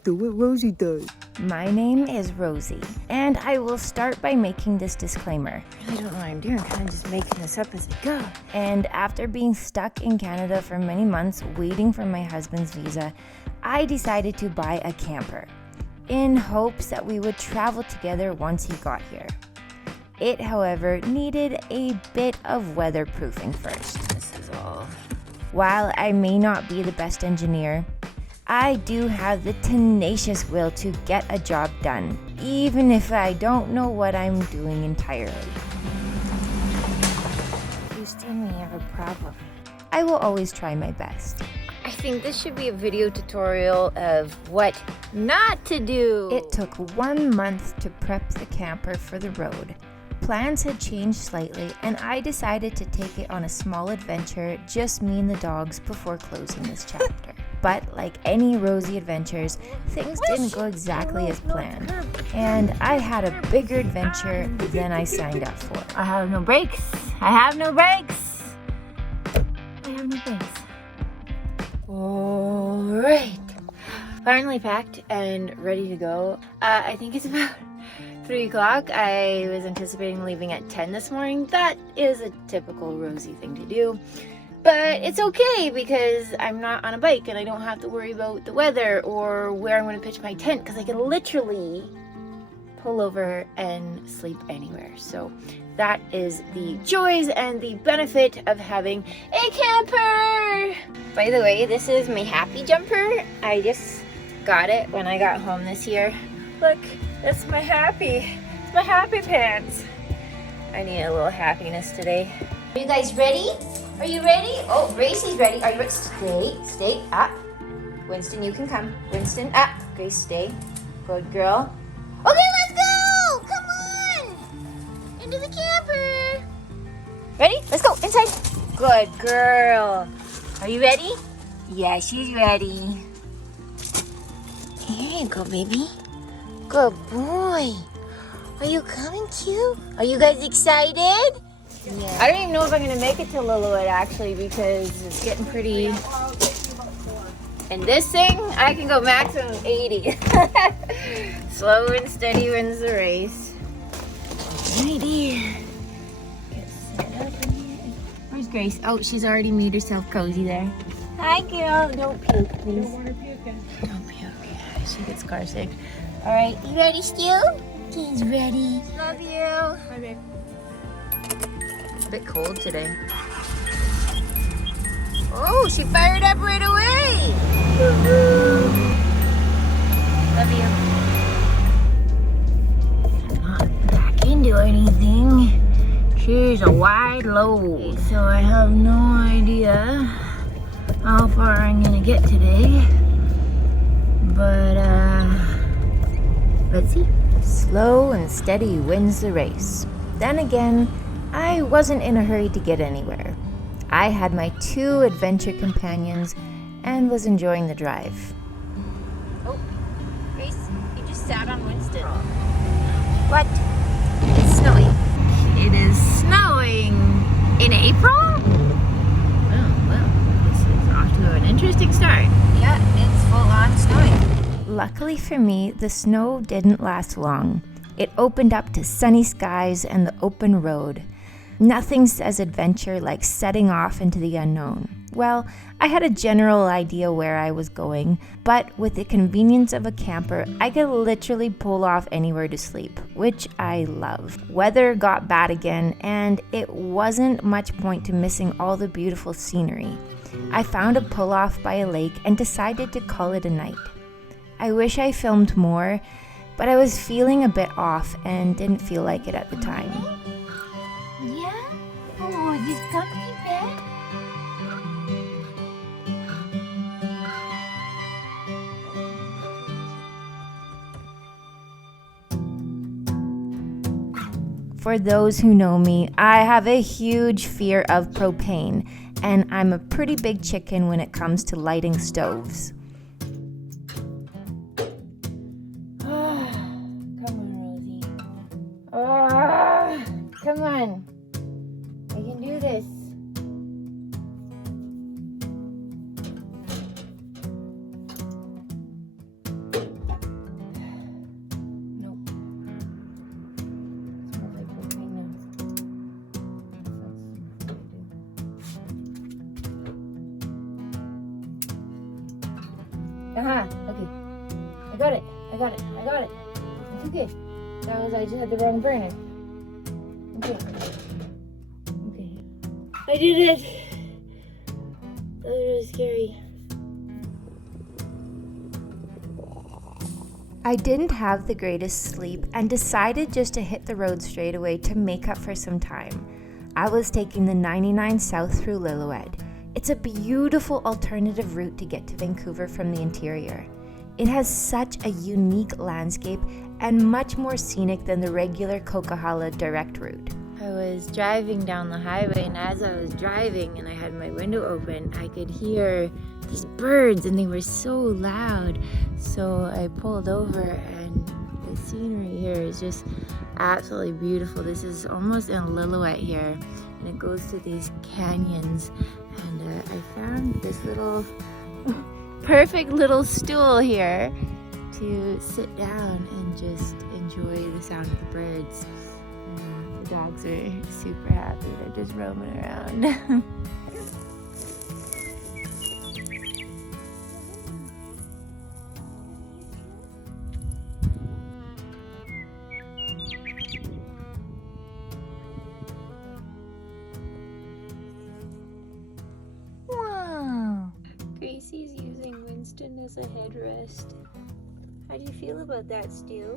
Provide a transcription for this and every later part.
something what Rosie does. My name is Rosie, and I will start by making this disclaimer. I don't know what I'm doing, kind of just making this up as I go. And after being stuck in Canada for many months waiting for my husband's visa, I decided to buy a camper in hopes that we would travel together once he got here. It, however, needed a bit of weatherproofing first. This is all. While I may not be the best engineer, I do have the tenacious will to get a job done, even if I don't know what I'm doing entirely. Houston, we have a problem. I will always try my best. I think this should be a video tutorial of what not to do. It took 1 month to prep the camper for the road. Plans had changed slightly, and I decided to take it on a small adventure, just me and the dogs, before closing this chapter. But like any Rosie adventures, things didn't go exactly as planned, and I had a bigger adventure than I signed up for. I have no brakes. I have no brakes. I have no brakes. All right. Finally packed and ready to go. I think it's about 3 o'clock. I was anticipating leaving at 10 this morning. That is a typical Rosie thing to do. But it's okay because I'm not on a bike and I don't have to worry about the weather or where I'm going to pitch my tent because I can literally pull over and sleep anywhere. So that is the joys and the benefit of having a camper. By the way, this is my happy jumper. I just got it when I got home this year. Look, that's my happy. It's my happy pants. I need a little happiness today. Are you guys ready? Are you ready? Oh, Gracie's ready. Are you ready? Stay up. Winston, you can come. Winston, up. Grace, stay. Good girl. Okay, let's go! Come on! Into the camper. Ready? Let's go inside. Good girl. Are you ready? Yeah, she's ready. Here you go, baby. Good boy. Are you coming, cute? Are you guys excited? Yeah. I don't even know if I'm going to make it to Lillooet actually because it's getting pretty. And this thing, I can go maximum 80. Slow and steady wins the race. Alrighty. Get set up in here. Where's Grace? Oh, she's already made herself cozy there. Hi, girl. Don't puke, please. Don't want her puking. Don't puke. Yeah, she gets car sick. Alright, you ready, Stu? He's ready. Love you. Bye, babe. A bit cold today. Oh, she fired up right away. Love you. I'm not back into anything. She's a wide load, so I have no idea how far I'm gonna get today. But let's see. Slow and steady wins the race. Then again, I wasn't in a hurry to get anywhere. I had my 2 adventure companions and was enjoying the drive. Oh, Grace, you just sat on Winston. What? It's snowing. It is snowing in April? Well, this is off to an interesting start. Yeah, it's full on snowing. Luckily for me, the snow didn't last long. It opened up to sunny skies and the open road. Nothing says adventure like setting off into the unknown. Well, I had a general idea where I was going, but with the convenience of a camper, I could literally pull off anywhere to sleep, which I love. Weather got bad again, and it wasn't much point to missing all the beautiful scenery. I found a pull-off by a lake and decided to call it a night. I wish I filmed more, but I was feeling a bit off and didn't feel like it at the time. Yeah? Oh, this comfy bed? For those who know me, I have a huge fear of propane, and I'm a pretty big chicken when it comes to lighting stoves. Come on, Rosie. Come on. I can do this. Okay. I got it. It's okay. I just had the wrong burner. Okay. I did it. That was really scary. I didn't have the greatest sleep and decided just to hit the road straight away to make up for some time. I was taking the 99 south through Lillooet. It's a beautiful alternative route to get to Vancouver from the interior. It has such a unique landscape and much more scenic than the regular Coquihalla direct route. I was driving down the highway, and as I was driving and I had my window open, I could hear these birds, and they were so loud. So I pulled over, and the scenery here is just absolutely beautiful. This is almost in Lillooet here, and it goes to these canyons. And I found this little perfect little stool here to sit down and just enjoy the sound of the birds. The dogs are super happy. They're just roaming around. Wow. Gracie's using Winston as a headrest. How do you feel about that, Stu?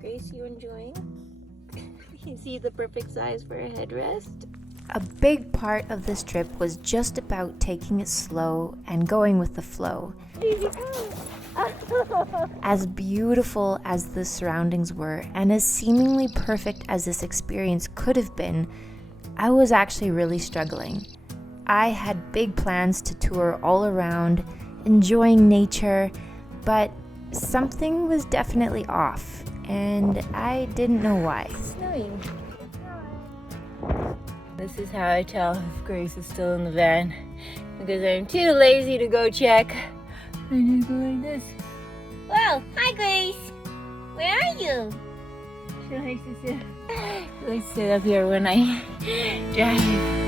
Grace, you enjoying? You see the perfect size for a headrest? A big part of this trip was just about taking it slow and going with the flow. As beautiful as the surroundings were, and as seemingly perfect as this experience could have been, I was actually really struggling. I had big plans to tour all around, enjoying nature, but something was definitely off. And I didn't know why. Snowing. This is how I tell if Grace is still in the van, because I'm too lazy to go check. I just go like this. Well, hi Grace. Where are you? She likes to sit up here when I drive.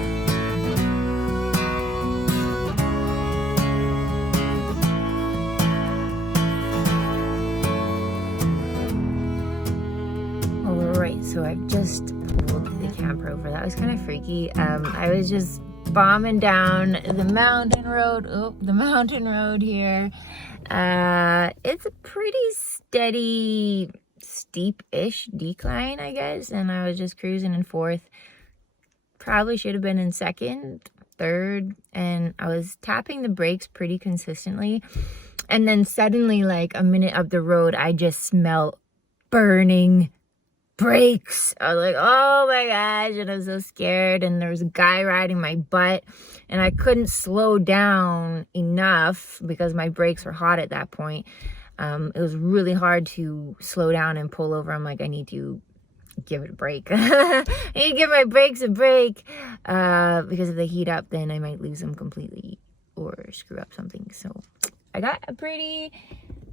So I've just pulled the camper over. That was kind of freaky. I was just bombing down the mountain road. The mountain road here. It's a pretty steady, steep-ish decline, I guess. And I was just cruising in fourth. Probably should have been in second, third. And I was tapping the brakes pretty consistently. And then suddenly, like a minute up the road, I just smelled burning brakes. I was like, oh my gosh, and I was so scared, and there was a guy riding my butt, and I couldn't slow down enough because my brakes were hot at that point. It was really hard to slow down and pull over. I'm like, I need to give it a break. I need to give my brakes a break, because if they heat up, then I might lose them completely or screw up something. So I got a pretty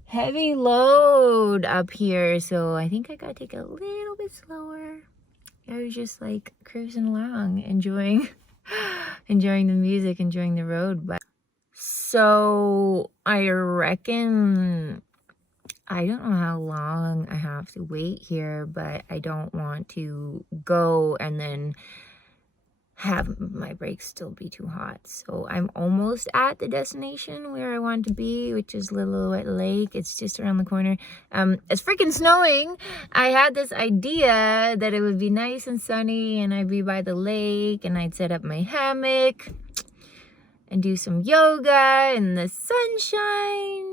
heavy load up here, so I think I gotta take it a little bit slower. I was just like cruising along, enjoying the music, enjoying the road. But so I reckon, I don't know how long I have to wait here, but I don't want to go and then have my brakes still be too hot. So I'm almost at the destination where I want to be, which is Lillooet Lake. It's just around the corner. It's freaking snowing. I had this idea that it would be nice and sunny and I'd be by the lake and I'd set up my hammock and do some yoga in the sunshine.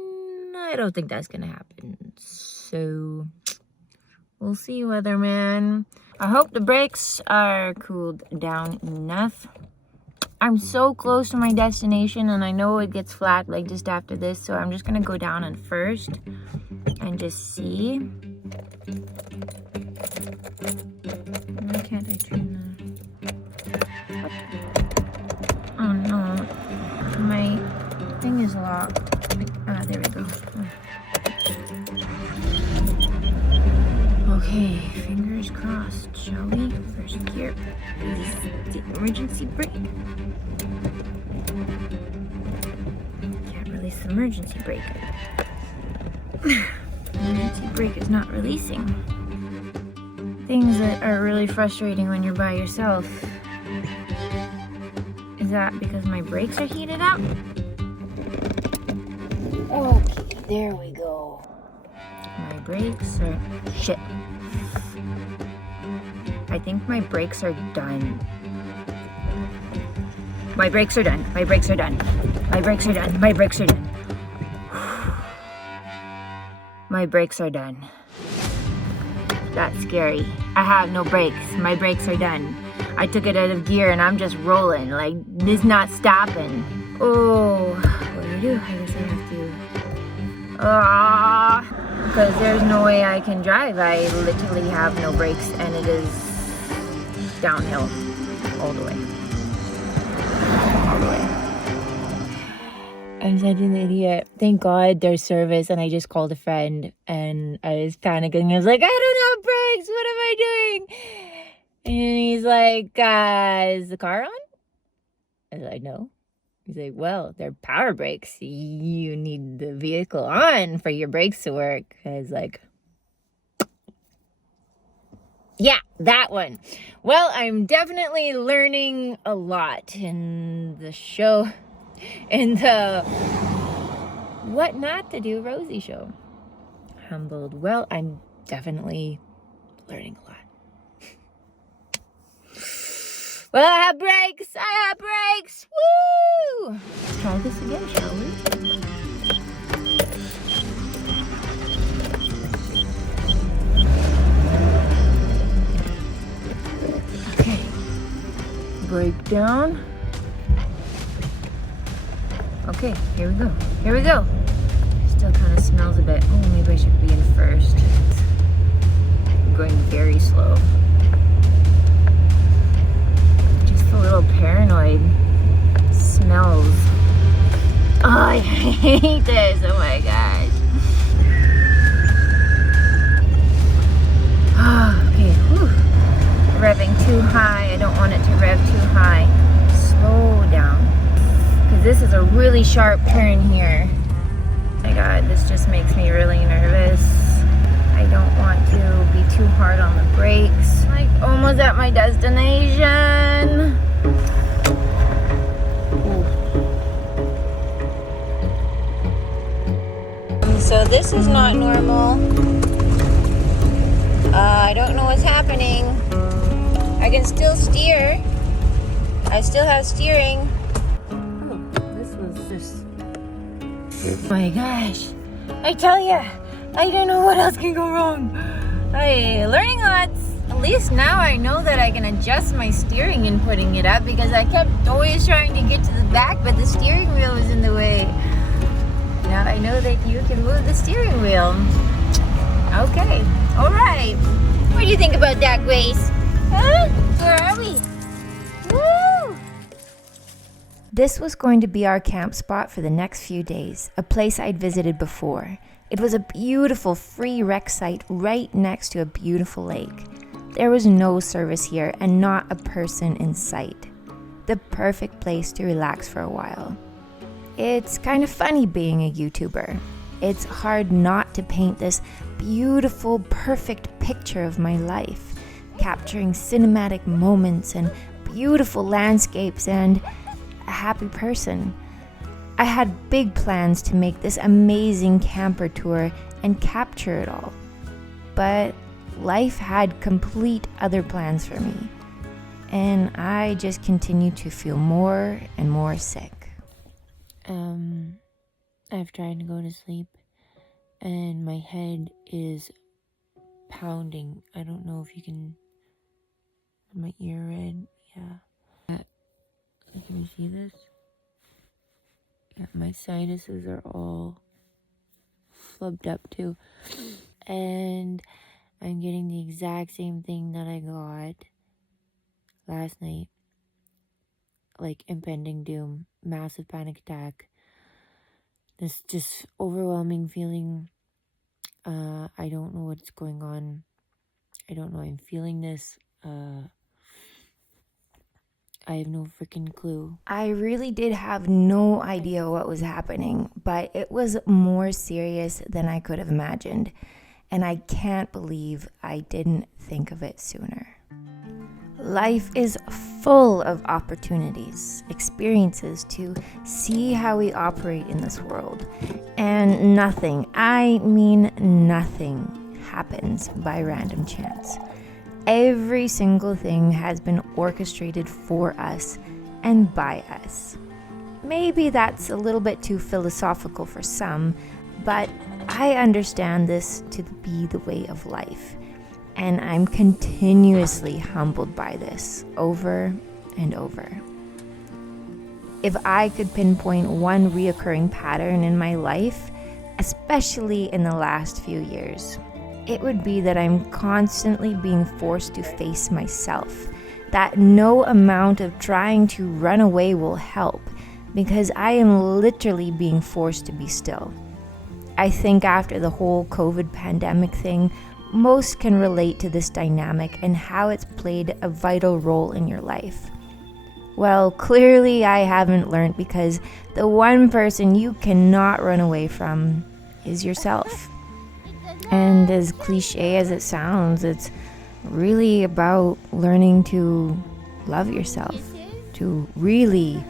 I don't think that's gonna happen. So we'll see, weatherman. I hope the brakes are cooled down enough. I'm so close to my destination and I know it gets flat like just after this, so I'm just gonna go down on first and just see. Why can't I turn what? Oh no, my thing is locked. Ah, there we go. Okay, fingers crossed, shall we? First gear is the emergency brake. Can't really emergency brake. Emergency brake is not releasing. Things that are really frustrating when you're by yourself. Is that because my brakes are heated up? Okay, there we go. My brakes are... Shit. I think my brakes are done. My brakes are done. My brakes are done. My brakes are done. My brakes are done. My brakes are done. That's scary. I have no brakes. My brakes are done. I took it out of gear and I'm just rolling. Like, this not stopping. Oh, what do I do? I guess I have to... because there's no way I can drive. I literally have no brakes and it is downhill all the way. All the way. I'm such an idiot. Thank God there's service, and I just called a friend and I was panicking. I was like, I don't have brakes. What am I doing? And he's like, is the car on? I was like, no. He's like, well, they're power brakes. You need the vehicle on for your brakes to work. I was like, yeah, that one. Well, I'm definitely learning a lot in the show, in the What Not to Do Rosie show. Humbled. Well, I'm definitely learning a lot. Well, I have brakes! I have brakes! Woo! Let's try this again, shall we? Okay. Brake down. Okay, here we go. Here we go. Still kind of smells a bit. Oh, maybe I should be in first. I'm going very slow. A little paranoid. Smells. Oh, I hate this. Oh my gosh. Okay. Whew. Revving too high. I don't want it to rev too high. Slow down. Because this is a really sharp turn here. Oh my God, this just makes me really nervous. I don't want to be too hard on the brakes. Like almost at my destination. So this is not normal. I don't know what's happening. I can still steer. I still have steering. Oh, this was just... Oh my gosh. I tell ya, I don't know what else can go wrong. Learning lots. At least now I know that I can adjust my steering and putting it up, because I kept always trying to get to the back, but the steering wheel was in the way. Now I know that you can move the steering wheel. Okay. All right. What do you think about that, Grace? Huh? Where are we? Woo! This was going to be our camp spot for the next few days, a place I'd visited before. It was a beautiful free rec site right next to a beautiful lake. There was no service here and not a person in sight. The perfect place to relax for a while. It's kind of funny being a YouTuber. It's hard not to paint this beautiful, perfect picture of my life, capturing cinematic moments and beautiful landscapes and a happy person. I had big plans to make this amazing camper tour and capture it all. But life had complete other plans for me. And I just continued to feel more and more sick. I've tried to go to sleep and my head is pounding. I don't know if you can... My ear red. Yeah. Can you see this? Yeah, my sinuses are all flubbed up too. And I'm getting the exact same thing that I got last night. Like impending doom, massive panic attack. This just overwhelming feeling. I don't know what's going on. I don't know. I'm feeling this I have no freaking clue. I really did have no idea what was happening, but it was more serious than I could have imagined, and I can't believe I didn't think of it sooner. Life is full of opportunities, experiences to see how we operate in this world, and nothing, I mean nothing, happens by random chance. Every single thing has been orchestrated for us and by us. Maybe that's a little bit too philosophical for some, but I understand this to be the way of life. And I'm continuously humbled by this over and over. If I could pinpoint one reoccurring pattern in my life, especially in the last few years, it would be that I'm constantly being forced to face myself, that no amount of trying to run away will help, because I am literally being forced to be still. I think after the whole COVID pandemic thing, most can relate to this dynamic and how it's played a vital role in your life. Well, clearly I haven't learned, because the one person you cannot run away from is yourself. And as cliche as it sounds, it's really about learning to love yourself, to really,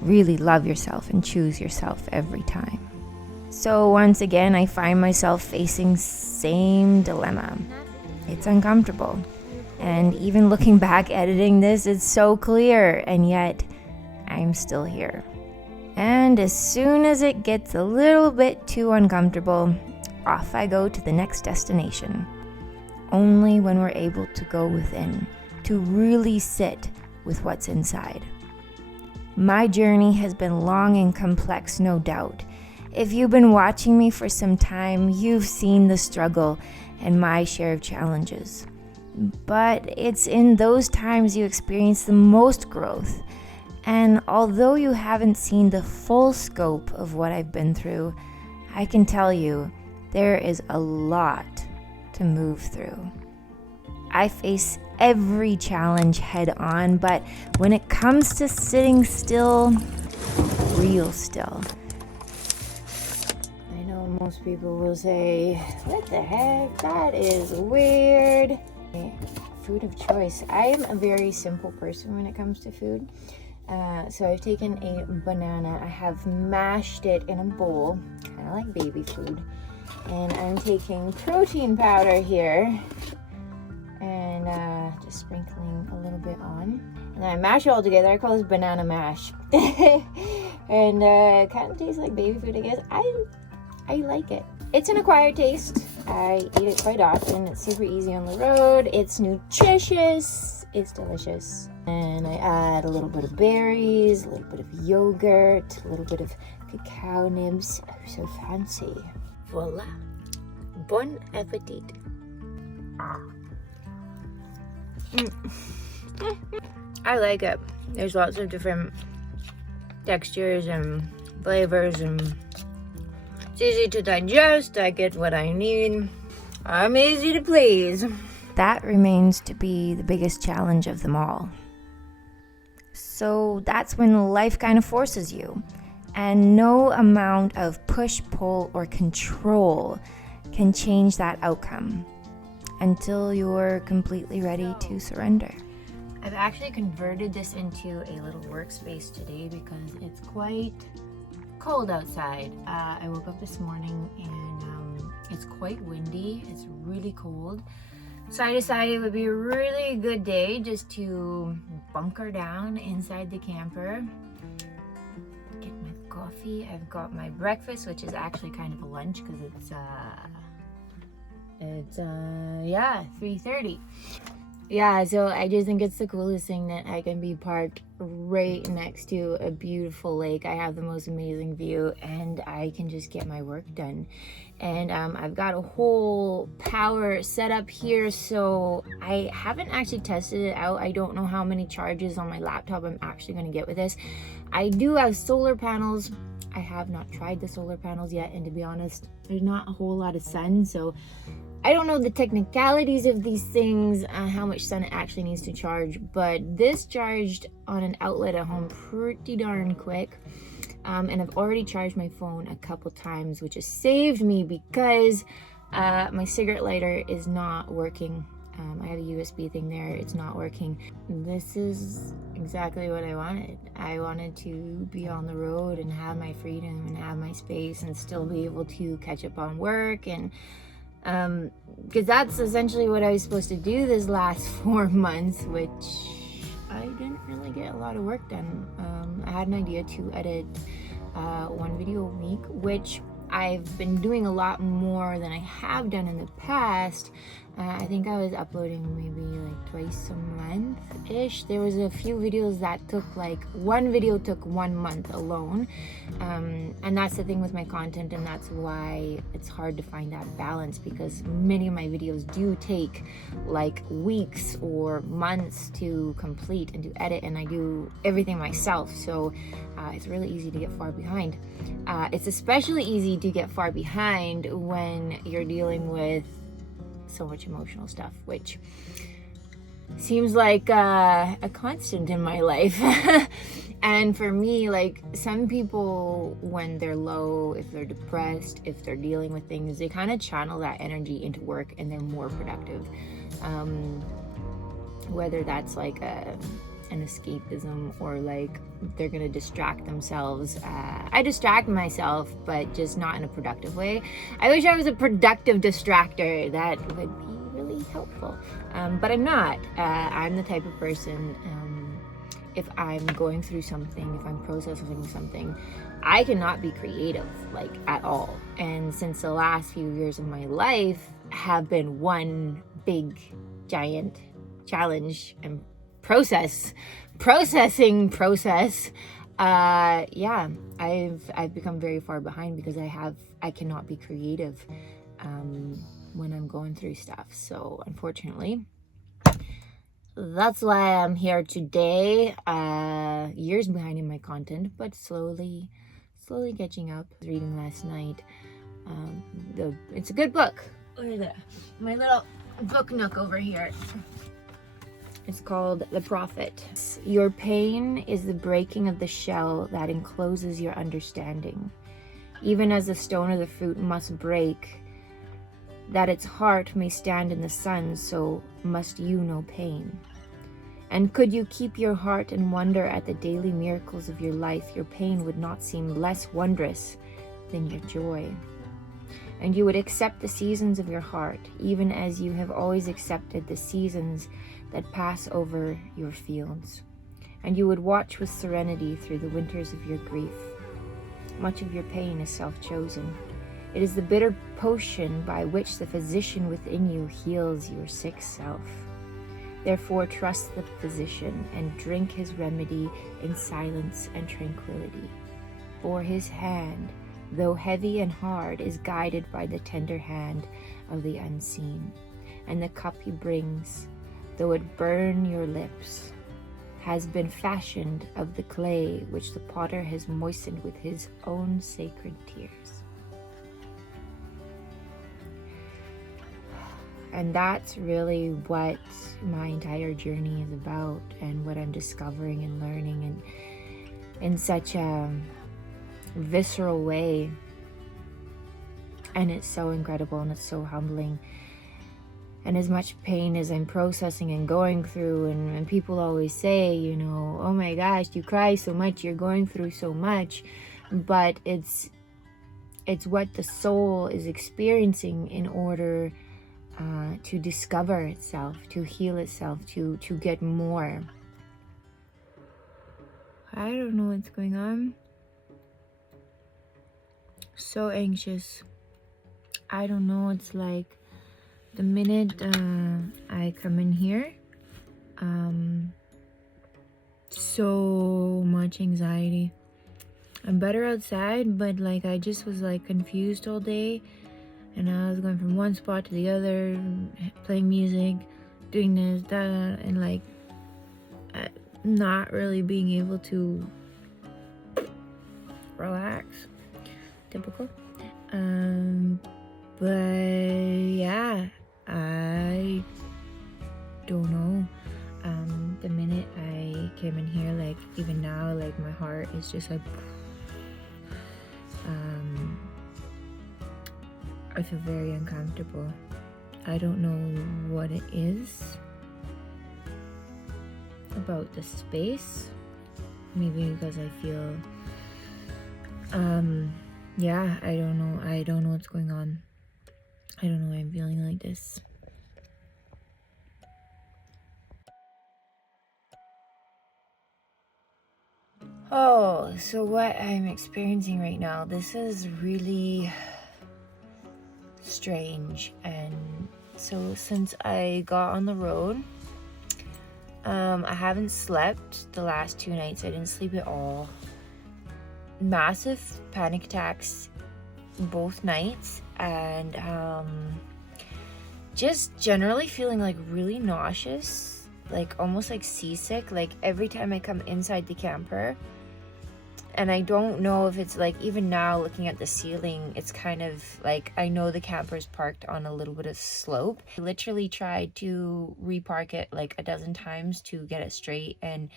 really love yourself and choose yourself every time. So once again, I find myself facing same dilemma. It's uncomfortable. And even looking back editing this, it's so clear, and yet I'm still here. And as soon as it gets a little bit too uncomfortable, off I go to the next destination. Only when we're able to go within, to really sit with what's inside. My journey has been long and complex, no doubt. If you've been watching me for some time, you've seen the struggle and my share of challenges. But it's in those times you experience the most growth. And although you haven't seen the full scope of what I've been through, I can tell you, there is a lot to move through. I face every challenge head on, but when it comes to sitting still, real still. I know most people will say, what the heck, that is weird. Food of choice. I am a very simple person when it comes to food. So I've taken a banana, I have mashed it in a bowl, kind of like baby food. And I'm taking protein powder here and just sprinkling a little bit on. And then I mash it all together. I call this banana mash. And kind of tastes like baby food, I guess. I like it. It's an acquired taste. I eat it quite often. It's super easy on the road. It's nutritious. It's delicious. And I add a little bit of berries, a little bit of yogurt, a little bit of cacao nibs. Oh, so fancy. Voila. Bon appetit. I like it. There's lots of different textures and flavors, and it's easy to digest. I get what I need. I'm easy to please. That remains to be the biggest challenge of them all. So that's when life kind of forces you. And no amount of push, pull, or control can change that outcome until you're completely ready to surrender. I've actually converted this into a little workspace today because it's quite cold outside. I woke up this morning and it's quite windy. It's really cold. So I decided it would be a really good day just to bunker down inside the camper. Get my coffee. I've got my breakfast, which is actually kind of a lunch because it's 3:30. Yeah, so I just think it's the coolest thing that I can be parked right next to a beautiful lake. I have the most amazing view and I can just get my work done. And I've got a whole power setup here, so I haven't actually tested it out. I don't know how many charges on my laptop I'm actually going to get with this. I do have solar panels. I have not tried the solar panels yet, and to be honest, there's not a whole lot of sun, so I don't know the technicalities of these things, how much sun it actually needs to charge, but this charged on an outlet at home pretty darn quick. And I've already charged my phone a couple times, which has saved me because my cigarette lighter is not working. I have a USB thing there, it's not working. This is exactly what I wanted. I wanted to be on the road and have my freedom and have my space and still be able to catch up on work, and because that's essentially what I was supposed to do this last 4 months, which I didn't really get a lot of work done. I had an idea to edit 1 video a week, which I've been doing a lot more than I have done in the past. I think I was uploading maybe like twice a month-ish. There was a few videos that took like, 1 video took 1 month alone. And that's the thing with my content, and that's why it's hard to find that balance, because many of my videos do take like weeks or months to complete and to edit, and I do everything myself. So it's really easy to get far behind. It's especially easy to get far behind when you're dealing with so much emotional stuff, which seems like a constant in my life. And for me, like, some people, when they're low, if they're depressed, if they're dealing with things, they kind of channel that energy into work and they're more productive. Whether that's like an escapism, or like they're gonna distract themselves. I distract myself, but just not in a productive way. I wish I was a productive distractor. That would be really helpful, but I'm not. I'm the type of person, if I'm going through something, if I'm processing something, I cannot be creative, like, at all. And since the last few years of my life have been one big giant challenge and processing process, yeah, I've become very far behind because I cannot be creative when I'm going through stuff. So unfortunately, that's why I'm here today. Years behind in my content, but slowly catching up. I was reading last night. It's a good book. Look at that, my little book nook over here. It's called The Prophet. Your pain is the breaking of the shell that encloses your understanding. Even as the stone of the fruit must break, that its heart may stand in the sun, so must you know pain. And could you keep your heart and wonder at the daily miracles of your life, your pain would not seem less wondrous than your joy. And you would accept the seasons of your heart, even as you have always accepted the seasons that pass over your fields. And you would watch with serenity through the winters of your grief. Much of your pain is self-chosen. It is the bitter potion by which the physician within you heals your sick self. Therefore, trust the physician and drink his remedy in silence and tranquility. For his hand, though heavy and hard, is guided by the tender hand of the unseen. And the cup he brings, though it burn your lips, has been fashioned of the clay which the potter has moistened with his own sacred tears. And that's really what my entire journey is about, and what I'm discovering and learning, and in such a visceral way. And it's so incredible, and it's so humbling. And as much pain as I'm processing and going through, and people always say, you know, oh my gosh, you cry so much, you're going through so much. But it's what the soul is experiencing in order to discover itself, to heal itself, to get more. I don't know what's going on. So anxious. I don't know, it's like the minute I come in here, so much anxiety. I'm better outside, but like I just was like confused all day, and I was going from one spot to the other, playing music, doing this, that, and like not really being able to relax. Typical. But yeah, It's just like, I feel very uncomfortable. I don't know what it is about the space. Maybe because I feel, yeah, I don't know what's going on. I don't know why I'm feeling like this. Oh, so what I'm experiencing right now, this is really strange. And so since I got on the road, I haven't slept the last 2 nights. I didn't sleep at all. Massive panic attacks both nights, and just generally feeling like really nauseous, like almost like seasick, like every time I come inside the camper. And I don't know if it's like, even now looking at the ceiling, it's kind of like, I know the camper's parked on a little bit of slope. I literally tried to repark it like a dozen times to get it straight, and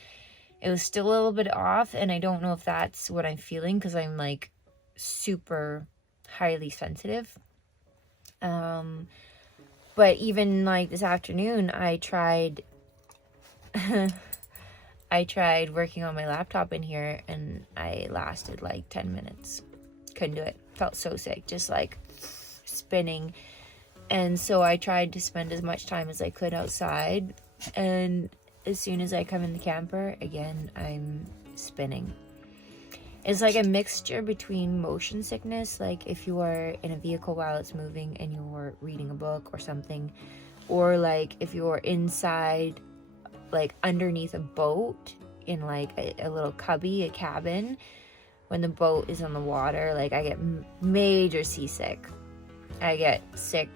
it was still a little bit off. And I don't know if that's what I'm feeling, because I'm like super highly sensitive. But even like this afternoon, I tried working on my laptop in here, and I lasted like 10 minutes. Couldn't do it. Felt so sick, just like spinning. And so I tried to spend as much time as I could outside, and as soon as I come in the camper again, I'm spinning. It's like a mixture between motion sickness, like if you are in a vehicle while it's moving and you're reading a book or something, or like if you're inside, like underneath a boat in like a little cubby, a cabin, when the boat is on the water. Like I get major seasick. I get sick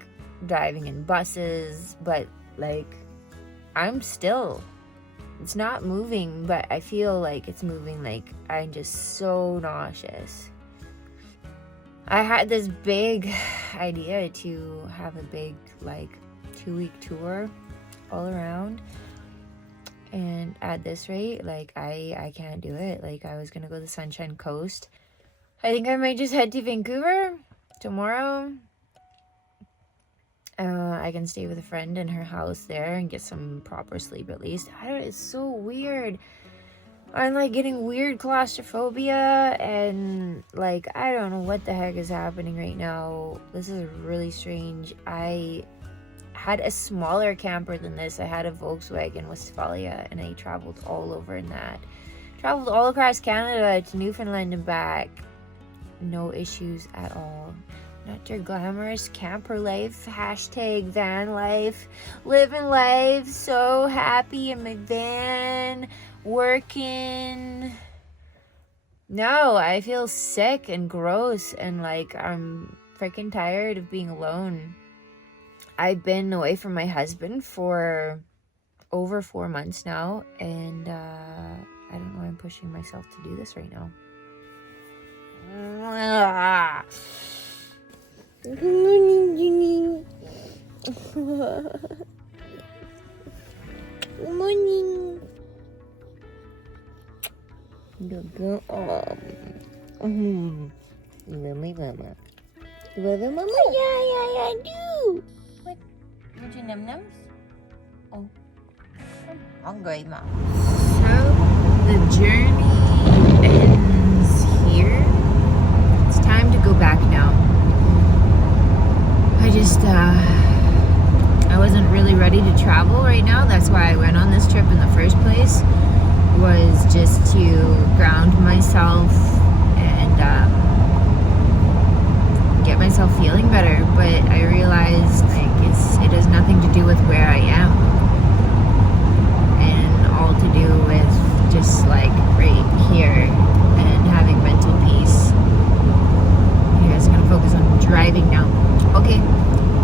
driving in buses, but like I'm still, it's not moving, but I feel like it's moving. Like I'm just so nauseous. I had this big idea to have a big like 2-week tour all around, and at this rate, like I can't do it. Like I was gonna go to the Sunshine Coast. I think I might just head to Vancouver tomorrow. I can stay with a friend in her house there and get some proper sleep at least. It's so weird. I'm like getting weird claustrophobia, and like I don't know what the heck is happening right now. This is really strange. I had a smaller camper than this. I had a Volkswagen Westphalia, and I traveled all over in that. Traveled all across Canada to Newfoundland and back. No issues at all. Not your glamorous camper life. Hashtag Vanlife. Living life so happy in my van. Working. No, I feel sick and gross, and like I'm freaking tired of being alone. I've been away from my husband for over 4 months now, and I don't know why I'm pushing myself to do this right now. Good morning, Good morning. Good girl. You love my mama. You love my mama? Yeah, I do. What? You want your num-nums? Oh, I'm hungry, Mom. So, the journey ends here. It's time to go back now. I wasn't really ready to travel right now. That's why I went on this trip in the first place, was just to ground myself and get myself feeling better. But I realized like it has nothing to do with where I am, and all to do with just like right here and having mental peace. You guys are gonna focus on driving now. Okay,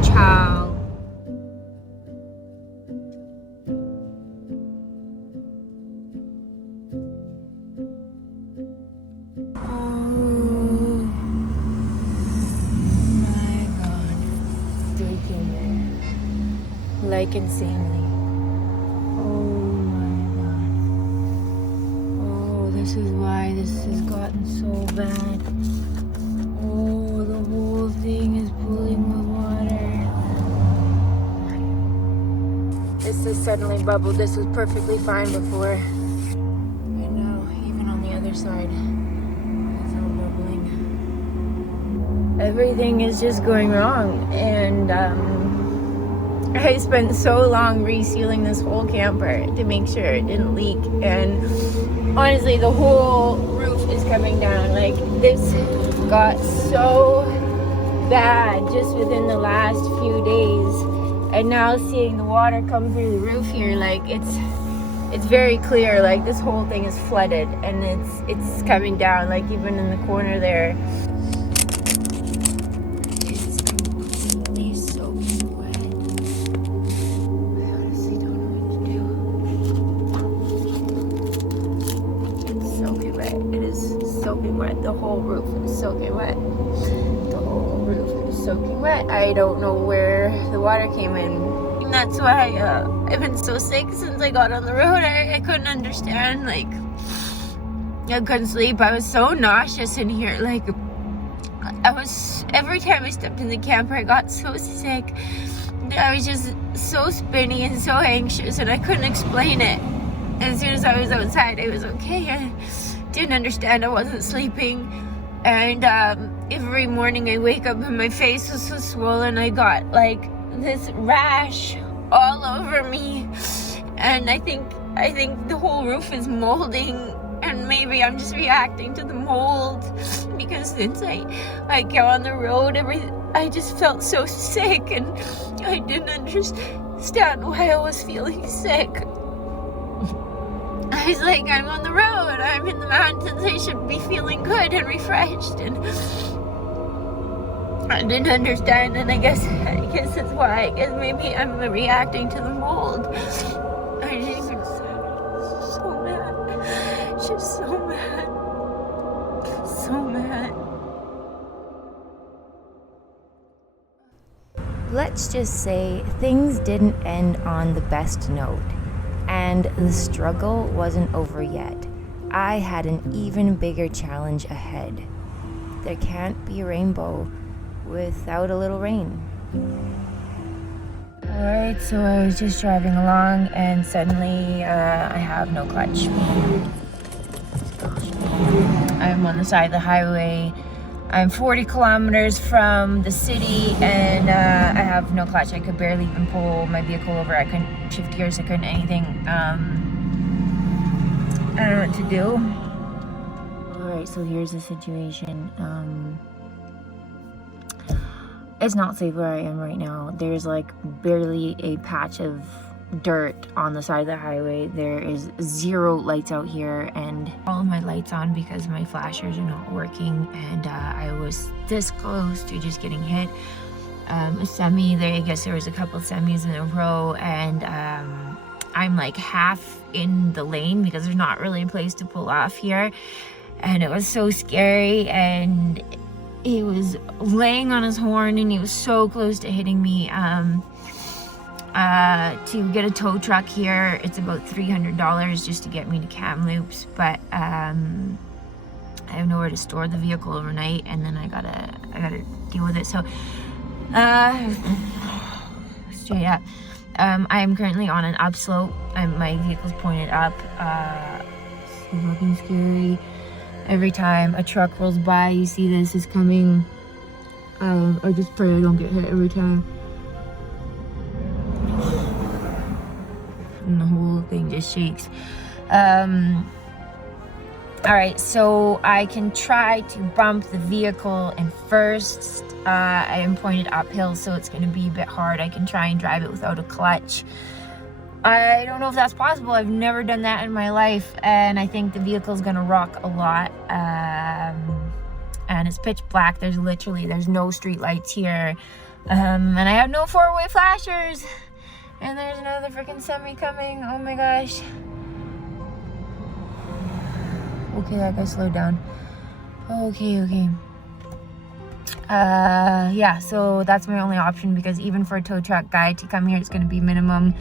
ciao. Like insanely. Oh my god. Oh, this is why why this has gotten so bad. Oh, the whole thing is pooling with water. This has suddenly bubbled. This was perfectly fine before. And now, even on the other side, it's all bubbling. Everything is just going wrong. And I spent so long resealing this whole camper to make sure it didn't leak. And honestly, the whole roof is coming down. Like, this got so bad just within the last few days. And now seeing the water come through the roof here, like, it's very clear, like, this whole thing is flooded and it's coming down, like, even in the corner there. It's completely soaking wet. I honestly don't know what to do. It's soaking wet. It is soaking wet. The whole roof is soaking wet. The whole roof is soaking wet. I don't know where the water came in. That's why I've been so sick since I got on the road. I couldn't understand, like, I couldn't sleep. I was so nauseous in here. Like, every time I stepped in the camper, I got so sick. I was just so spinny and so anxious, and I couldn't explain it. As soon as I was outside, I was okay. I didn't understand. I wasn't sleeping. And every morning I wake up and my face was so swollen. I got, like, this rash all over me, and I think the whole roof is molding, and maybe I'm just reacting to the mold, because since I got on the road, I just felt so sick, and I didn't understand why I was feeling sick. I was like, I'm on the road, I'm in the mountains, I should be feeling good and refreshed, and I didn't understand, and I guess that's why. I guess maybe I'm reacting to the mold. I didn't even. So mad. Just so mad. So mad. Let's just say things didn't end on the best note, and the struggle wasn't over yet. I had an even bigger challenge ahead. There can't be a rainbow without a little rain. Alright, so I was just driving along and suddenly I have no clutch. I'm on the side of the highway. I'm 40 kilometers from the city and I have no clutch. I could barely even pull my vehicle over. I couldn't shift gears, I couldn't anything. I don't know what to do. Alright, so here's the situation. It's not safe where I am right now. There's like barely a patch of dirt on the side of the highway. There is 0 lights out here, and all of my lights on because my flashers are not working, and I was this close to just getting hit. A semi there, I guess there was a couple semis in a row, and I'm like half in the lane because there's not really a place to pull off here, and it was so scary. And he was laying on his horn and he was so close to hitting me. To get a tow truck here, it's about $300 just to get me to Kamloops, but I have nowhere to store the vehicle overnight, and then I gotta deal with it. So straight up, I am currently on an upslope. My vehicle's pointed up. It's looking scary. Every time a truck rolls by, you see this is coming. I just pray I don't get hit every time. And the whole thing just shakes. Alright, so I can try to bump the vehicle, and first I am pointed uphill, so it's going to be a bit hard. I can try and drive it without a clutch. I don't know if that's possible. I've never done that in my life, and I think the vehicle's gonna rock a lot. And it's pitch black. There's no street lights here, and I have no 4-way flashers. And there's another freaking semi coming. Oh my gosh. Okay, I gotta slow down. Okay. Yeah, so that's my only option, because even for a tow truck guy to come here, it's gonna be minimum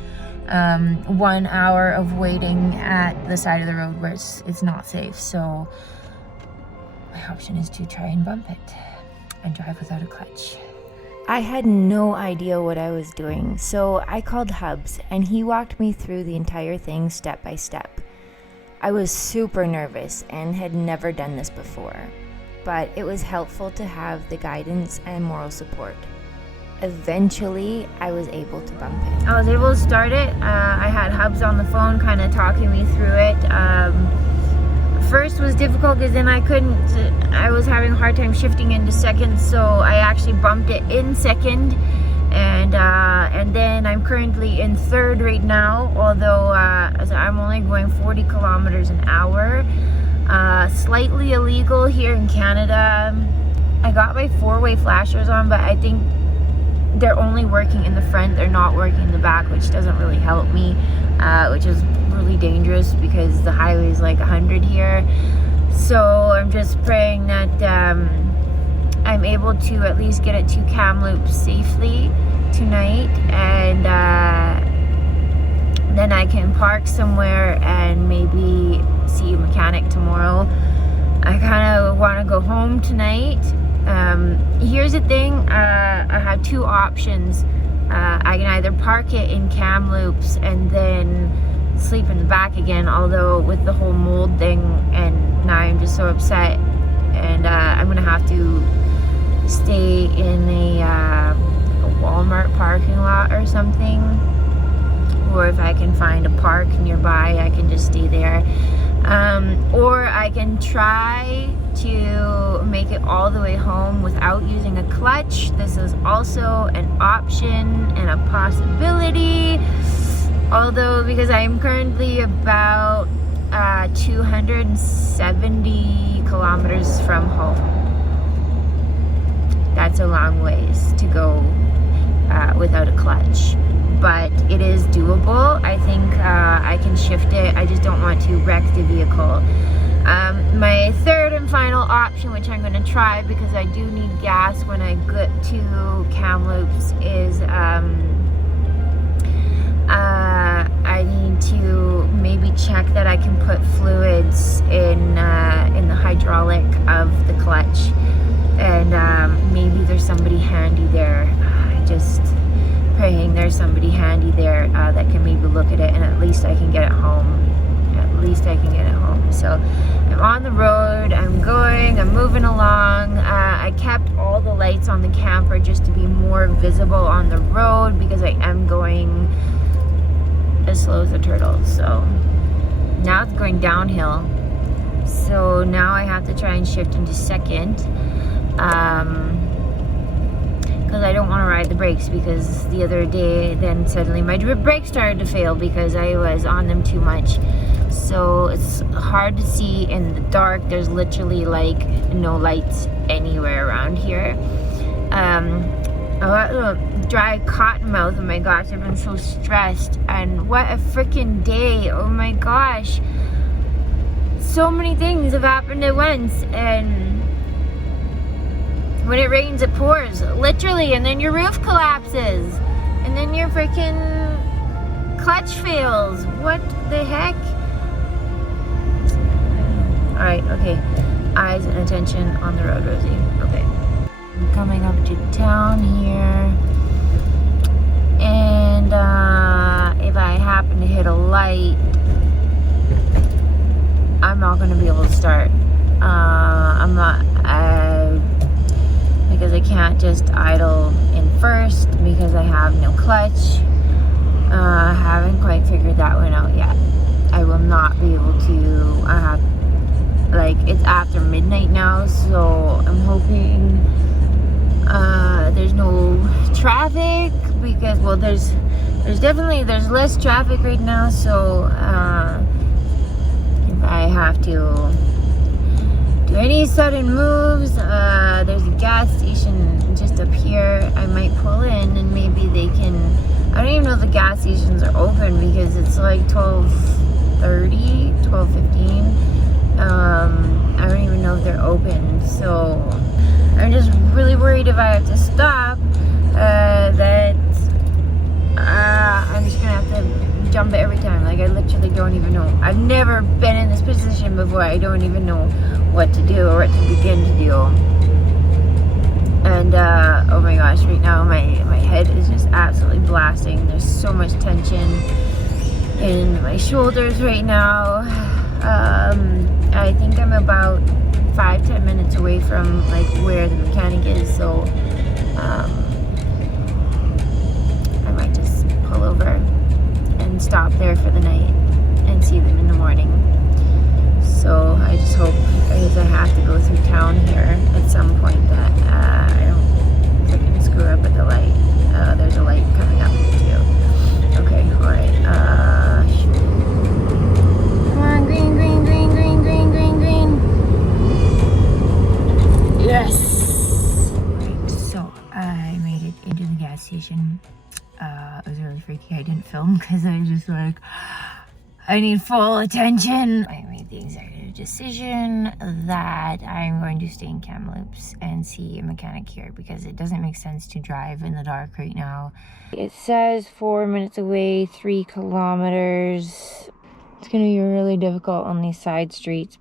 1 hour of waiting at the side of the road where it's not safe. So my option is to try and bump it and drive without a clutch. I had no idea what I was doing, so I called Hubs and he walked me through the entire thing step by step. I was super nervous and had never done this before, but it was helpful to have the guidance and moral support. Eventually, I was able to bump it. I was able to start it. I had Hubs on the phone kind of talking me through it. First was difficult because then I was having a hard time shifting into second, so I actually bumped it in second, and then I'm currently in third right now, although I'm only going 40 kilometers an hour. Slightly illegal here in Canada. I got my four-way flashers on, but I think they're only working in the front, they're not working in the back, which doesn't really help me, which is really dangerous because the highway is like 100 here. So I'm just praying that I'm able to at least get it to Kamloops safely tonight, and then I can park somewhere and maybe see a mechanic tomorrow. I kind of want to go home tonight. Here's the thing, I have two options. I can either park it in Kamloops and then sleep in the back again, although with the whole mold thing, and now I'm just so upset, and I'm gonna have to stay in a Walmart parking lot or something, or if I can find a park nearby I can just stay there, or I can try to make it all the way home without using a clutch. This is also an option and a possibility, although because I'm currently about 270 kilometers from home. That's a long ways to go without a clutch, but it is doable. I think I can shift it. I just don't want to wreck the vehicle. My third and final option, which I'm going to try because I do need gas when I get to Kamloops, is I need to maybe check that I can put fluids in the hydraulic of the clutch, and maybe there's somebody handy there. Just praying there's somebody handy there that can maybe look at it, and at least I can get it home. So I'm on the road, I'm moving along. I kept all the lights on the camper just to be more visible on the road because I am going as slow as a turtle. So now it's going downhill, so now I have to try and shift into second, because I don't want to ride the brakes, because the other day then suddenly my brakes started to fail because I was on them too much. So it's hard to see in the dark. There's literally like no lights anywhere around here. I got a dry cotton mouth. Oh my gosh, I've been so stressed, and what a freaking day. Oh my gosh, so many things have happened at once, and when it rains it pours, literally, and then your roof collapses, and then your freaking clutch fails. What the heck? Alright, okay. Eyes and attention on the road, Rosie. Okay. I'm coming up to town here. And if I happen to hit a light, I'm not going to be able to start. Because I can't just idle in first because I have no clutch. I haven't quite figured that one out yet. I will not be able to, it's after midnight now, so I'm hoping there's no traffic, because, well, there's less traffic right now, so if I have to do any sudden moves, there's a gas station just up here. I might pull in and maybe they can, I don't even know if the gas stations are open because it's like 12:30, 12:15. I don't even know if they're open, so I'm just really worried if I have to stop, that I'm just gonna have to jump it every time. Like, I literally don't even know. I've never been in this position before. I don't even know what to do or what to begin to do. And oh my gosh, right now my head is just absolutely blasting. There's so much tension in my shoulders right now. I think I'm about 5-10 minutes away from like where the mechanic is, so I might just pull over and stop there for the night and see them in the morning. So I just hope, because I have to go through town here at some point, that I don't freaking screw up at the light. There's a light coming up here too. Okay, alright. Come on, green, green, green, green, green, green, green. Yes! Right, so I made it into the gas station. It was really freaky. I didn't film because I was just like, I need full attention. I made the executive decision that I'm going to stay in Kamloops and see a mechanic here because it doesn't make sense to drive in the dark right now. It says 4 minutes away, 3 kilometers. It's gonna be really difficult on these side streets.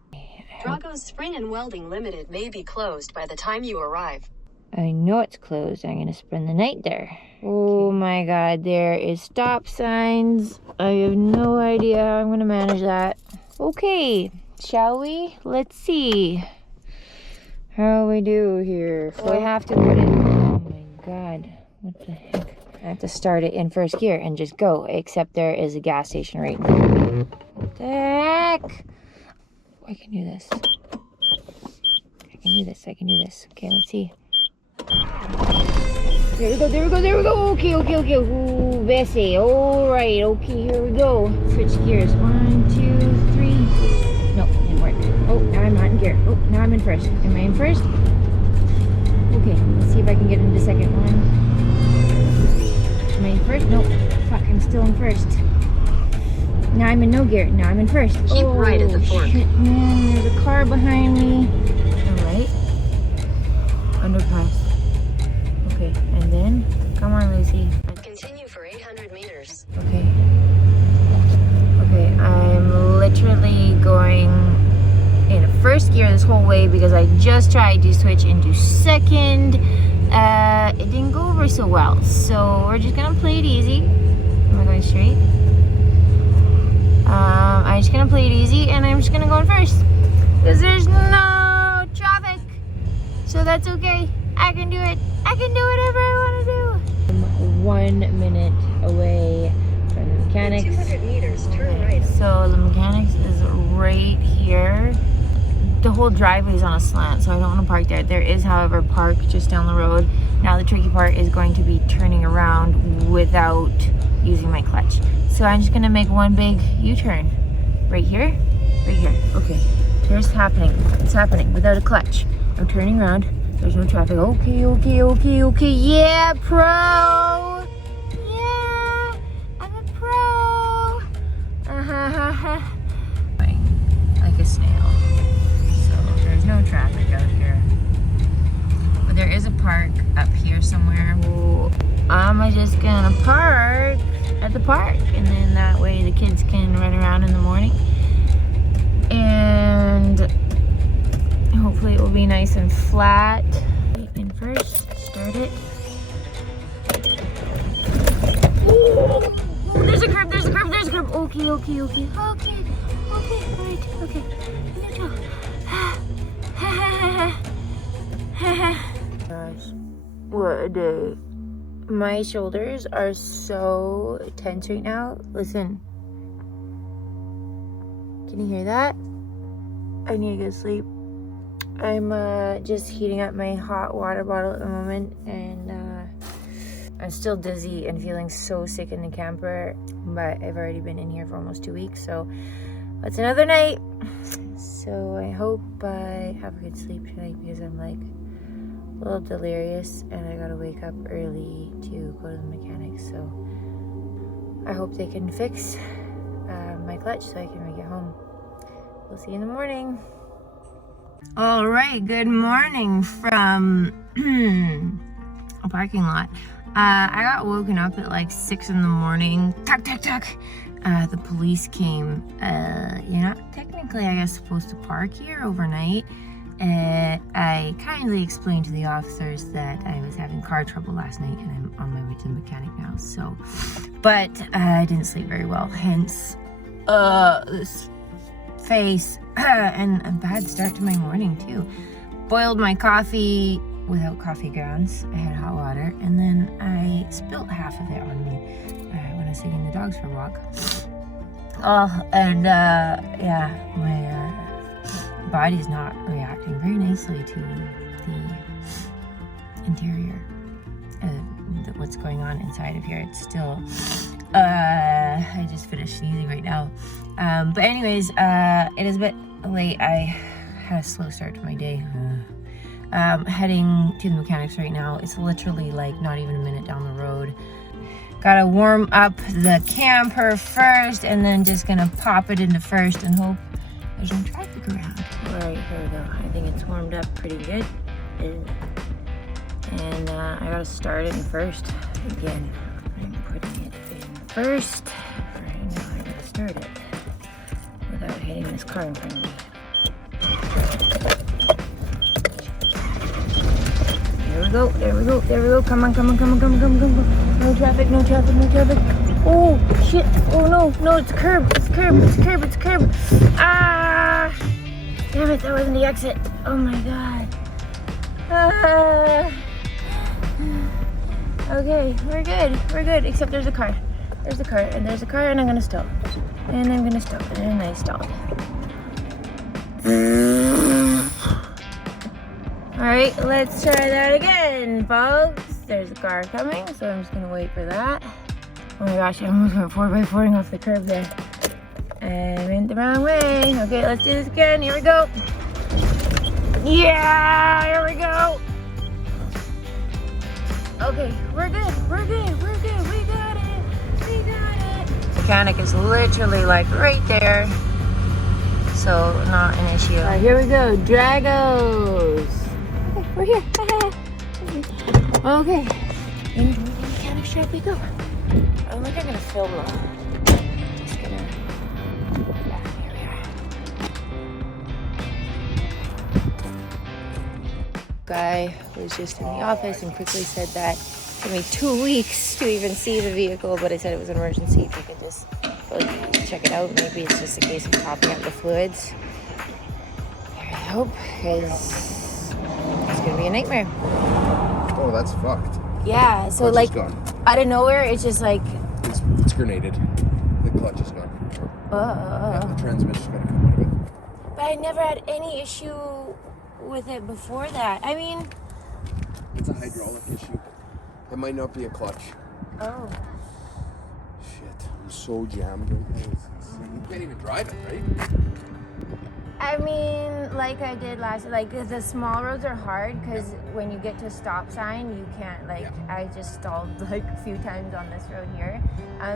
Drago's Spring and Welding Limited may be closed by the time you arrive. I know it's closed. I'm gonna spend the night there. Oh my god, there is stop signs. I have no idea how I'm gonna manage that. Okay, shall we? Let's see how we do here. So I have to put it, oh my god, what the heck? I have to start it in first gear and just go, except there is a gas station right now. What the heck? I can do this. I can do this, I can do this. Okay, let's see. There we go, there we go, there we go. Okay, okay, okay. Ooh, Bessie. Alright, okay, here we go. Switch gears. 1, 2, 3. No, didn't work. Oh, now I'm not in gear. Oh, now I'm in first. Am I in first? Okay, let's see if I can get into second one. Am I in first? Nope. Fuck, I'm still in first. Now I'm in no gear. Now I'm in first. Keep right at the fork. Shit, man, there's a car behind me. Alright. Underpass. Okay, and then, come on, Lucy. Continue for 800 meters. Okay. Okay, I'm literally going in first gear this whole way because I just tried to switch into second. It didn't go over so well, so we're just gonna play it easy. Am I going straight? I'm just gonna play it easy, and I'm just gonna go in first because there's no traffic, so that's okay. I can do it. I can do whatever I want to do. I'm 1 minute away from the mechanics. 200 meters, turn right. So the mechanics is right here. The whole driveway is on a slant, so I don't want to park there. There is, however, park just down the road. Now the tricky part is going to be turning around without using my clutch. So I'm just gonna make one big U-turn. Right here, right here. Okay, here's happening. It's happening without a clutch. I'm turning around. There's no traffic. Okay, okay, okay, okay. Yeah, pro. Yeah, I'm a pro. Like a snail. So there's no traffic out here. But there is a park up here somewhere. Well, I'm just gonna park at the park. And then that way the kids can run around in the morning. And hopefully it will be nice and flat. In first, start it. Oh, there's a curb, there's a curb, there's a curb. Okay, okay, okay, okay, okay, alright, okay. Gosh, what a day. My shoulders are so tense right now. Listen. Can you hear that? I need to go to sleep. I'm just heating up my hot water bottle at the moment, and I'm still dizzy and feeling so sick in the camper, but I've already been in here for almost 2 weeks, so that's another night. So I hope I have a good sleep tonight because I'm like a little delirious and I gotta wake up early to go to the mechanic, so I hope they can fix my clutch so I can make it home. We'll see you in the morning. All right, good morning from a parking lot. I got woken up at like 6 in the morning. Tuck, tuck, tuck. the police came. You're not technically, I guess, supposed to park here overnight. I kindly explained to the officers that I was having car trouble last night and I'm on my way to the mechanic now. So, but I didn't sleep very well, hence this face and a bad start to my morning too. Boiled my coffee without coffee grounds. I had hot water and then I spilt half of it on me when I was taking the dogs for a walk. Oh, and yeah, my body's not reacting very nicely to the interior, what's going on inside of here. It's still, I just finished sneezing right now. But anyways, it is a bit late. I had a slow start to my day. Heading to the mechanics right now. It's literally like not even a minute down the road. Gotta warm up the camper first and then just gonna pop it into first and hope there's no traffic around. Alright, here we go. I think it's warmed up pretty good. And I gotta start it in first. Again, I'm putting it in first. Right now I gotta start it without hitting this car in front of me. There we go, there we go, there we go. Come on, come on, come on, come on, come on, come on. No traffic, no traffic, no traffic. Oh, shit. Oh, no, no, it's curb. It's curb, it's curb, it's curb. Ah! Damn it, that wasn't the exit. Oh, my God. Okay, we're good. We're good, except there's a car. There's a car, and there's a car, and I'm gonna stop. And I'm gonna stop, and I stopped. Alright, let's try that again, folks. There's a car coming, so I'm just gonna wait for that. Oh my gosh, I almost went 4x4ing off the curb there. I went the wrong way. Okay, let's do this again. Here we go. Yeah, here we go. Okay, we're good, we're good, we're good. We got it, we got it. Mechanic is literally like right there. So, not an issue. Alright, here we go. Dragos. Okay, we're here. Okay. Into the mechanic shop we go. I don't think I'm gonna film though. Just gonna. Yeah, here we are. Guy was just in the office and quickly said that it took me 2 weeks to even see the vehicle, but I said it was an emergency. If you could just go check it out. Maybe it's just a case of topping up the fluids. I really hope, because it's gonna be a nightmare. Oh, that's fucked. Yeah, so Clutch like is gone. out of nowhere, it's just like. It's grenaded. The clutch is gone. Yeah, the transmission's gonna come out of it. But I never had any issue with it before that. I mean, It's a hydraulic issue. It might not be a clutch. oh. Shit, I'm so jammed right now. You can't even drive it, right? I mean, like I did last, like the small roads are hard because when you get to a stop sign, you can't, like, I just stalled like a few times on this road here.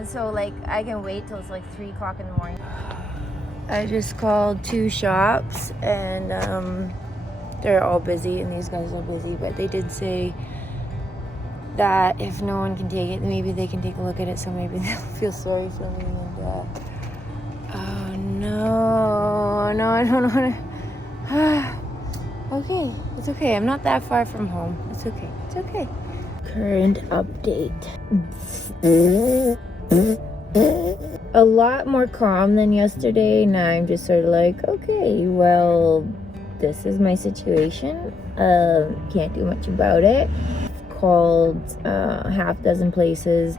So like I can wait till it's like 3 o'clock in the morning. I just called 2 shops and they're all busy and these guys are busy, but they did say that if no one can take it, maybe they can take a look at it, so maybe they'll feel sorry for me. And oh no, no, I don't want to. Okay, it's okay. I'm not that far from home. It's okay. It's okay. Current update. A lot more calm than yesterday. Now I'm just sort of like, okay, well, this is my situation. Can't do much about it. Called half dozen places.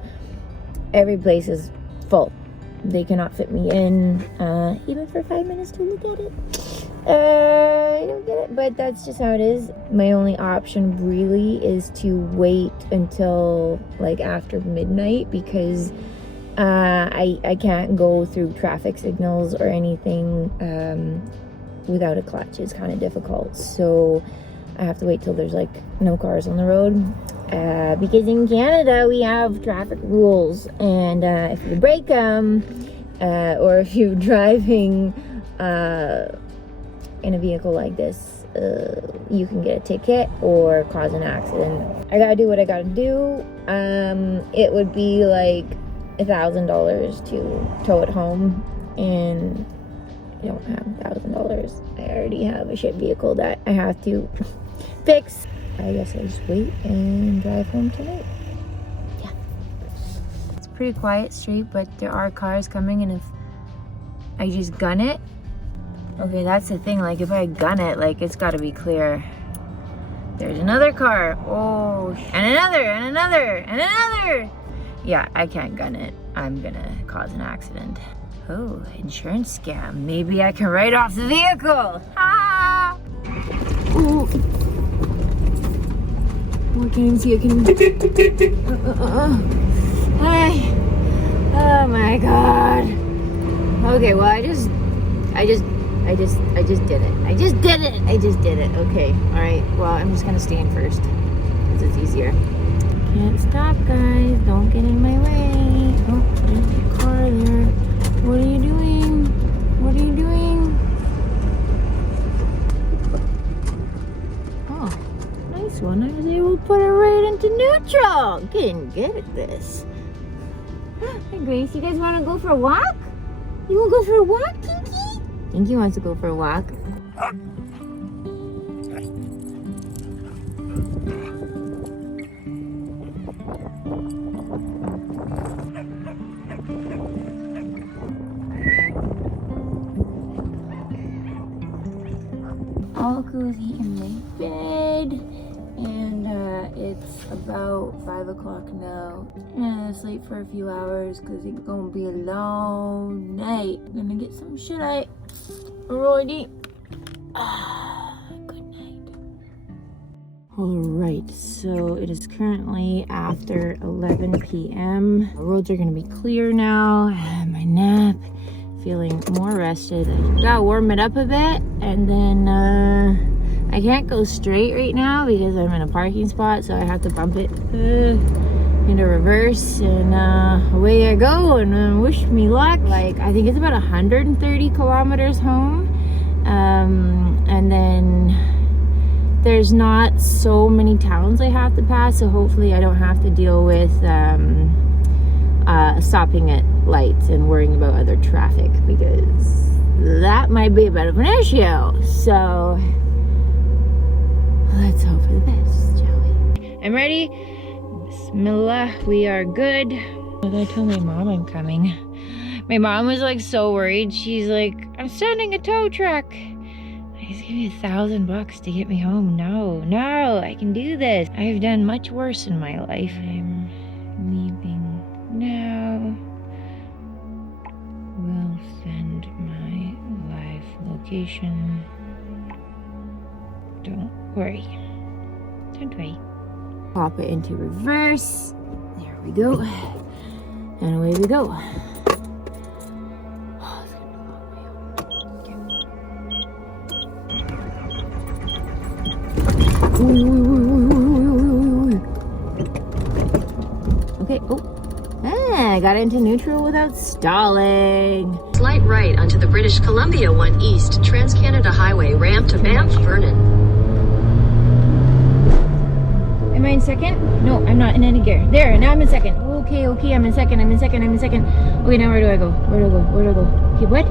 Every place is full. They cannot fit me in, even for 5 minutes to look at it. I don't get it, but that's just how it is. My only option really is to wait until like after midnight because I can't go through traffic signals or anything without a clutch. It's kind of difficult, so I have to wait till there's like no cars on the road. Because in Canada we have traffic rules, and if you break them, or if you're driving in a vehicle like this, you can get a ticket or cause an accident. I gotta do what I gotta do. It would be like $1,000 to tow it home, and I don't have $1,000. I already have a shit vehicle that I have to fix. I guess I'll just wait and drive home tonight. Yeah. It's a pretty quiet street, but there are cars coming, and if I just gun it, okay, that's the thing, like if I gun it, like it's gotta be clear. There's another car. Oh, and another, and another, and another. Yeah, I can't gun it. I'm gonna cause an accident. Oh, insurance scam. Maybe I can write off the vehicle. Ah! Ooh. Oh, I can't even see. I can't even. Hi. Oh my God. Okay, well, I just did it. I just did it. Okay, all right. Well, I'm just gonna stand first because it's easier. Can't stop, guys. Don't get in my way. Oh, there's a car there. What are you doing? What are you doing? Oh, nice one. I was able to put it right into neutral. Getting good at this. Hey, Grace, you guys want to go for a walk? You want to go for a walk, Kinky? Kinky wants to go for a walk. All cozy in my bed, and it's about 5 o'clock now. And I sleep for a few hours because it's gonna be a long night. I'm gonna get some shit I already. Good night. Alright, so it is currently after 11 p.m. The roads are gonna be clear now. I had my nap. Feeling more rested. I gotta warm it up a bit, and then I can't go straight right now because I'm in a parking spot, so I have to bump it into reverse, and away I go, and wish me luck. Like, I think it's about 130 kilometers home, and then there's not so many towns I have to pass, so hopefully I don't have to deal with stopping at lights and worrying about other traffic, because that might be a bit of an issue. So let's hope for the best, shall we? I'm ready. Bismillah, we are good. I told my mom I'm coming. My mom was like so worried. She's like, I'm sending a tow truck. I just give you $1,000 to get me home. No, I can do this. I've done much worse in my life. I'm leaving now. Will send my live location. Don't worry. Pop it into reverse. There we go. And away we go. Oh, it's gonna be a long way home. Okay, I got into neutral without stalling. Slight right onto the British Columbia 1 East Trans-Canada Highway ramp to Banff, Vernon. Am I in second? No, I'm not in any gear. There, now I'm in second. Okay, I'm in second. Okay, now where do I go? Okay, what?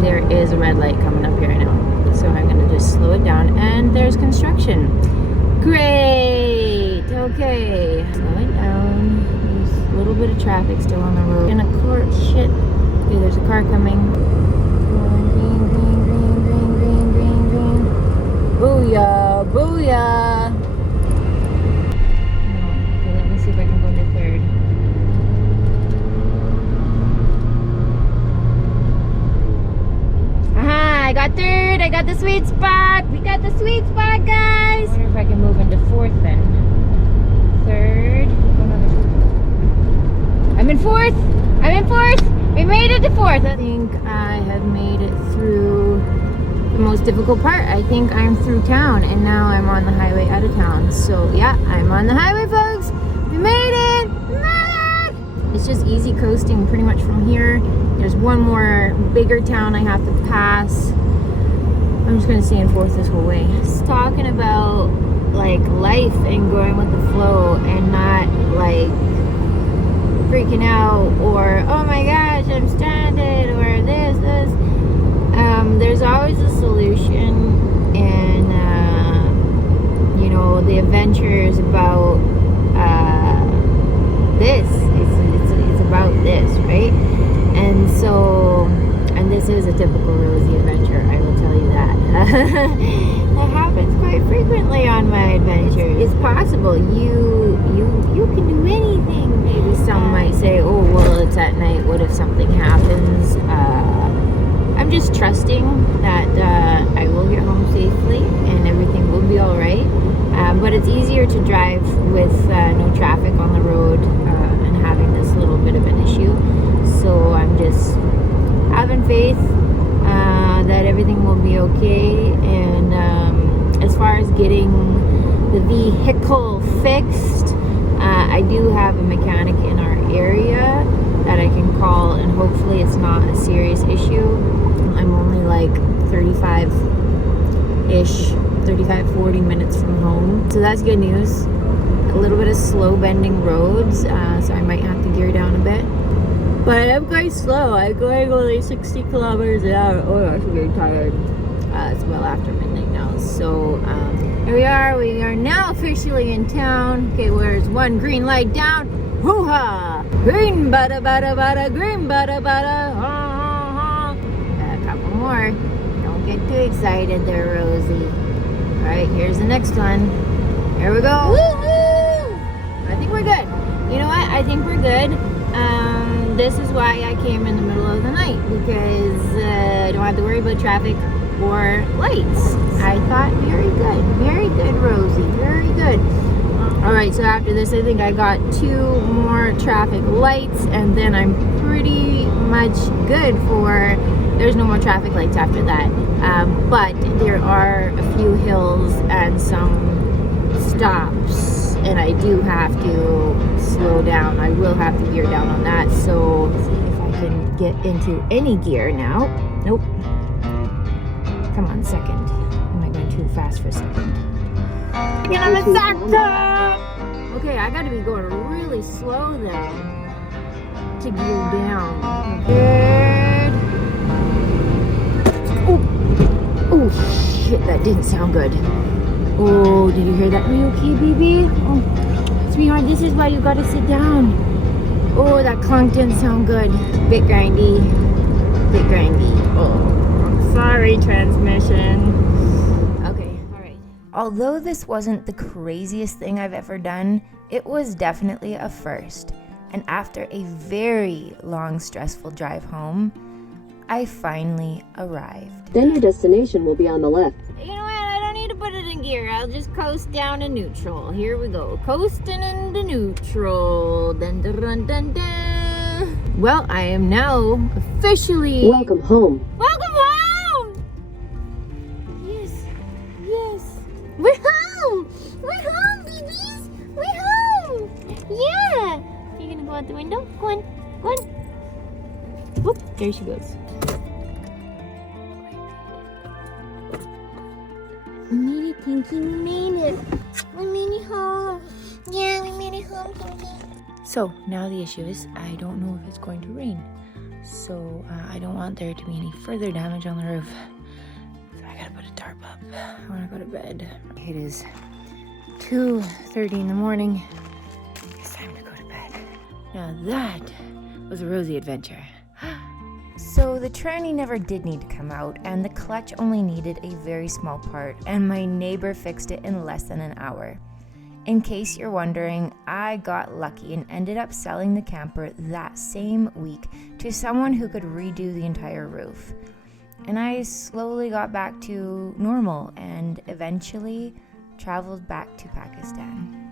There is a red light coming up here right now. So I'm gonna just slow it down, and there's construction. Great, okay. Slow it down. There's a little bit of traffic still on the road. And a car, shit. Okay, there's a car coming. Green. Booyah. Okay, let me see if I can go into third. Aha, I got third. I got the sweet spot. We got the sweet spot, guys. I wonder if I can move into fourth then. Third. I'm in fourth. We made it to fourth. I think I have made it through the most difficult part. I think I'm through town, and now I'm on the highway out of town. So yeah, I'm on the highway, folks. We made it. It's just easy coasting pretty much from here. There's one more bigger town I have to pass. I'm just gonna stay in fourth this whole way. Just talking about like life and going with the flow and not like freaking out, or oh my gosh, I'm stranded, or this. There's always a solution, and the adventure is about this. It's about this, right? And this is a typical Rosie adventure, I will tell you that. That happens quite frequently on my adventures. It's possible you can do anything. Maybe some might say, oh well, it's at night, what if something happens? I'm just trusting that I will get home safely and everything will be alright. But it's easier to drive with no traffic on the road and having this little bit of an issue. So I'm just having faith that everything will be okay. And as far as getting the vehicle fixed, I do have a mechanic in our area that I can call, and hopefully it's not a serious issue. I'm only like 35, 40 minutes from home. So that's good news. A little bit of slow bending roads, so I might have to gear down a bit. But I'm quite slow. I'm going only 60 kilometers an hour. Oh gosh, I'm getting tired. It's well after midnight now. So here we are. We are now officially in town. Okay, where's one green light down? Hoo-ha! Green bada bada bada, green bada bada, ha ha ha. A couple more. Don't get too excited there, Rosie. Alright, here's the next one. Here we go. Woo-hoo! I think we're good. You know what? I think we're good. This is why I came in the middle of the night, because I don't have to worry about traffic or lights. I thought, very good, Rosie, very good. Alright, so after this, I think I got 2 more traffic lights, and then I'm pretty much good for, there's no more traffic lights after that. But there are a few hills and some stops, and I do have to slow down. I will have to gear down on that. So let's see if I can get into any gear now. Nope. Come on, second. Am I going too fast for second? Get on the second! Okay, I gotta be going really slow then to gear down. Good. Oh shit, that didn't sound good. Oh, did you hear that? Are you okay, baby? Oh, sweetheart, this is why you gotta sit down. Oh, that clunk didn't sound good. Bit grindy. Oh, I'm sorry, transmission. Okay, alright. Although this wasn't the craziest thing I've ever done, it was definitely a first. And after a very long, stressful drive home, I finally arrived. Then your destination will be on the left. You know what? I don't need to put it in gear. I'll just coast down to neutral. Here we go. Coasting into neutral. Dun, dun, dun, dun, dun. Well, I am now officially... Welcome home. Welcome home! Yes. We're home! We're home, babies! We're home! Yeah! You gonna go out the window? Go on. Whoop, there she goes. We made it, Pinky. We made it. We made it home. Yeah, we made it home, Pinky. So now the issue is I don't know if it's going to rain. So I don't want there to be any further damage on the roof. So I gotta put a tarp up. I wanna go to bed. It is 2:30 in the morning. It's time to go to bed. Now that was a Rosie adventure. So the tranny never did need to come out, and the clutch only needed a very small part, and my neighbor fixed it in less than an hour. In case you're wondering, I got lucky and ended up selling the camper that same week to someone who could redo the entire roof. And I slowly got back to normal and eventually traveled back to Pakistan.